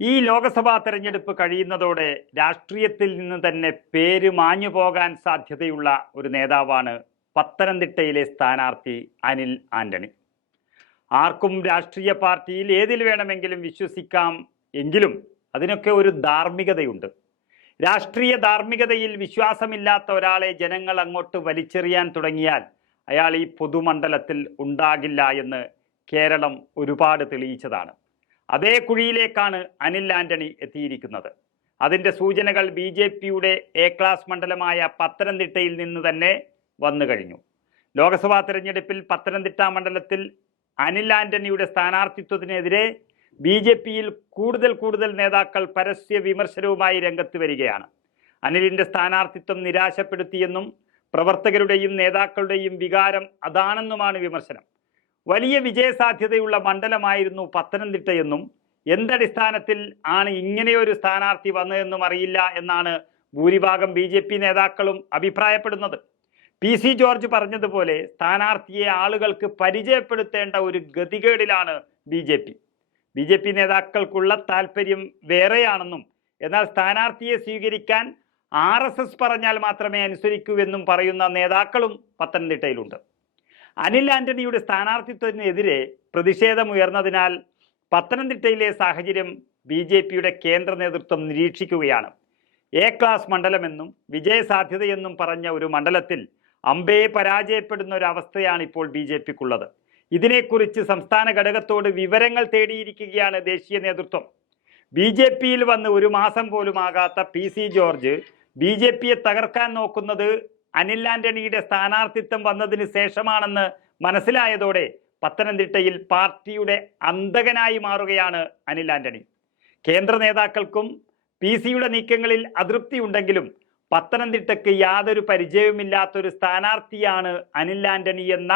ഈ ലോക്സഭാ തെരഞ്ഞെടുപ്പ് കഴിയുന്നതോടെ രാഷ്ട്രീയത്തിൽ നിന്ന് തന്നെ പേര് മാഞ്ഞു പോകാൻ സാധ്യതയുള്ള ഒരു നേതാവാണ് പത്തനംതിട്ടയിലെ സ്ഥാനാർത്ഥി അനിൽ ആന്റണി. ആർക്കും രാഷ്ട്രീയ പാർട്ടിയിൽ ഏതിൽ വേണമെങ്കിലും വിശ്വസിക്കാം എങ്കിലും അതിനൊക്കെ ഒരു ധാർമ്മികതയുണ്ട്. രാഷ്ട്രീയ ധാർമ്മികതയിൽ വിശ്വാസമില്ലാത്ത ഒരാളെ ജനങ്ങൾ അങ്ങോട്ട് വലിച്ചെറിയാൻ തുടങ്ങിയാൽ അയാൾ ഈ പൊതുമണ്ഡലത്തിൽ ഉണ്ടാകില്ല എന്ന് കേരളം ഒരുപാട് തെളിയിച്ചതാണ്. അതേ കുഴിയിലേക്കാണ് അനിൽ ആന്റണി എത്തിയിരിക്കുന്നത്. അതിന്റെ സൂചനകൾ ബി ജെ പിയുടെ എ ക്ലാസ് മണ്ഡലമായ പത്തനംതിട്ടയിൽ നിന്ന് തന്നെ വന്നു കഴിഞ്ഞു. ലോക്സഭാ തെരഞ്ഞെടുപ്പിൽ പത്തനംതിട്ട മണ്ഡലത്തിൽ അനിൽ ആന്റണിയുടെ സ്ഥാനാർത്ഥിത്വത്തിനെതിരെ ബി ജെ പിയിൽ കൂടുതൽ കൂടുതൽ നേതാക്കൾ പരസ്യ വിമർശനവുമായി രംഗത്ത് വരികയാണ്. അനിലിന്റെ സ്ഥാനാർത്ഥിത്വം നിരാശപ്പെടുത്തിയെന്നും പ്രവർത്തകരുടെയും നേതാക്കളുടെയും വികാരം അതാണെന്നുമാണ് വിമർശനം. വലിയ വിജയസാധ്യതയുള്ള മണ്ഡലമായിരുന്നു പത്തനംതിട്ടയെന്നും എന്തടിസ്ഥാനത്തിൽ ആണ് ഇങ്ങനെയൊരു സ്ഥാനാർത്ഥി വന്നതെന്നും അറിയില്ല എന്നാണ് ഭൂരിഭാഗം ബി ജെ പി നേതാക്കളും അഭിപ്രായപ്പെടുന്നത്. പി സി ജോർജ് പറഞ്ഞതുപോലെ സ്ഥാനാർത്ഥിയെ ആളുകൾക്ക് പരിചയപ്പെടുത്തേണ്ട ഒരു ഗതികേടിലാണ് B J P. B J P നേതാക്കൾക്കുള്ള താല്പര്യം വേറെയാണെന്നും എന്നാൽ സ്ഥാനാർത്ഥിയെ സ്വീകരിക്കാൻ ആർ എസ് എസ് പറഞ്ഞാൽ മാത്രമേ അനുസരിക്കൂ എന്നും പറയുന്ന നേതാക്കളും പത്തനംതിട്ടയിലുണ്ട്. അനിൽ ആന്റണിയുടെ സ്ഥാനാർത്ഥിത്വത്തിനെതിരെ പ്രതിഷേധമുയർന്നതിനാൽ പത്തനംതിട്ടയിലെ സാഹചര്യം ബി ജെ പിയുടെ കേന്ദ്ര നേതൃത്വം നിരീക്ഷിക്കുകയാണ്. എ ക്ലാസ് മണ്ഡലമെന്നും വിജയസാധ്യതയെന്നും പറഞ്ഞ ഒരു മണ്ഡലത്തിൽ അമ്പയെ പരാജയപ്പെടുന്ന ഒരു അവസ്ഥയാണ് ഇപ്പോൾ ബി ജെ പിക്കുള്ളത്. ഇതിനെക്കുറിച്ച് സംസ്ഥാന ഘടകത്തോട് വിവരങ്ങൾ തേടിയിരിക്കുകയാണ് ദേശീയ നേതൃത്വം. ബി ജെ പിയിൽ വന്ന് ഒരു മാസം പോലും ആകാത്ത P C George B J പിയെ തകർക്കാൻ നോക്കുന്നത് അനിൽ ആന്റണിയുടെ സ്ഥാനാർത്ഥിത്വം വന്നതിന് ശേഷമാണെന്ന് മനസ്സിലായതോടെ പത്തനംതിട്ടയിൽ പാർട്ടിയുടെ അന്തകനായി മാറുകയാണ് അനിൽ ആന്റണി. കേന്ദ്ര നേതാക്കൾക്കും പി സിയുടെ നീക്കങ്ങളിൽ അതൃപ്തിയുണ്ടെങ്കിലും പത്തനംതിട്ടയ്ക്ക് യാതൊരു പരിചയവുമില്ലാത്തൊരു സ്ഥാനാർത്ഥിയാണ് അനിൽ ആന്റണി എന്ന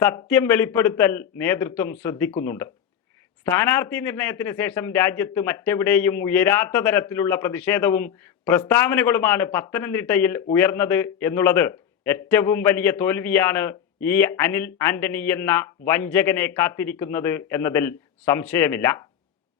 സത്യം വെളിപ്പെടുത്തൽ നേതൃത്വം ശ്രദ്ധിക്കുന്നുണ്ട്. സ്ഥാനാർത്ഥി നിർണയത്തിന് ശേഷം രാജ്യത്ത് മറ്റെവിടെയും ഉയരാത്ത തരത്തിലുള്ള പ്രതിഷേധവും പ്രസ്താവനകളുമാണ് പത്തനംതിട്ടയിൽ ഉയർന്നത് എന്നുള്ളത് ഏറ്റവും വലിയ തോൽവിയാണ് ഈ അനിൽ ആന്റണി എന്ന വഞ്ചകനെ കാത്തിരിക്കുന്നത് എന്നതിൽ സംശയമില്ല.